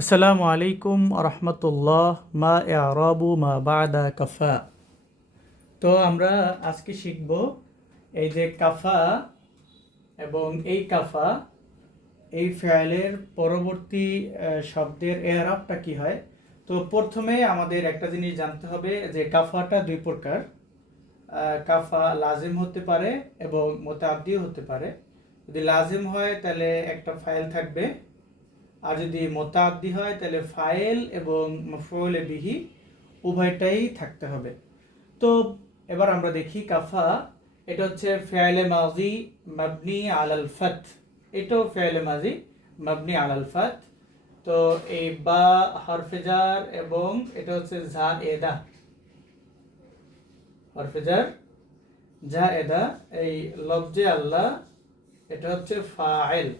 আসসালামু আলাইকুম রহমতুল্লাহ মা ইয়ারাবু মা বাদা কাফা। তো আমরা আজকে শিখব এই যে কাফা এবং এই কাফা এই ফেয়ালের পরবর্তী শব্দের এরাবটা কি হয়। তো প্রথমে আমাদের একটা জিনিস জানতে হবে যে কাফাটা দুই প্রকার। কাফা লাজিম হতে পারে এবং মুতাআদ্দিও হতে পারে। যদি লাজিম হয় তাহলে একটা ফাইল থাকবে, আর যদি মুতাআদ্দি হয় তাহলে ফাইল এবং মাফউল বিহি উভয়টাই থাকতে হবে। তো এবার আমরা দেখি কাফা, এটা হচ্ছে ফি'লে মাযি মাবনি আলাল ফাত, এটাও ফি'লে মাযি মাবনি আলাল ফাত। তো এই বা হরফে জার এবং এটা হচ্ছে জায়েদা, হরফে জার জায়েদা, এই লফজে আল্লাহ এটা হচ্ছে ফাইল।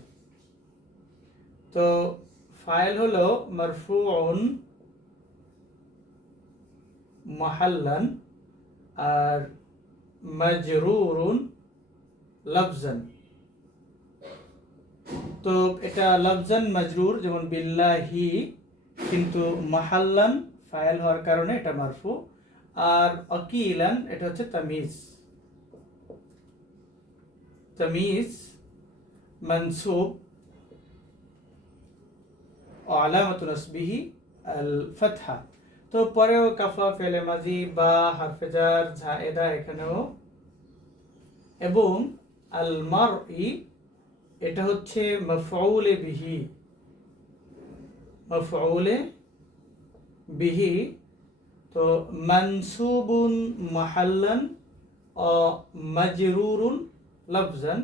তো ফাইল হলো মারফুউন মাহাল্লান আর মাজরুরুন লফজান। তো এটা লফজান মাজরুর, যেমন বিল্লাহি, কিন্তু মাহাল্লান ফাইল হওয়ার কারণে এটা মারফু। আর আকিলান এটা হচ্ছে তামিজ, তামিজ মানসুব আলামাতু নাসবিহি আল ফাতহা। তো পরেও কাফা ফেলে মাজি বা হারফে জার জায়েদা এখানেও, এবং আল মারই এটা হচ্ছে মাফউলে বিহি, মাফউলে বিহি। তো মানসুবুন মাহাল্লান ও মাজরুরুন লফজান।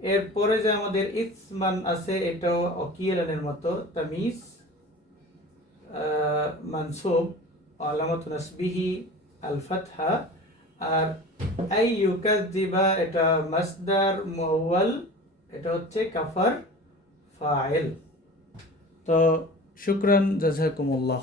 এরপরে যে আমাদের ইসমান আছে এটাও অকিলানের মতো, তামিজ মানসুব আলামাতু নাসবিহি আল ফাতহা। আর আই ইউকাযযিবা এটা মাসদার মুআওয়াল, এটা হচ্ছে কাফার ফাইল। তো শুকরান জাযাকুমুল্লাহ।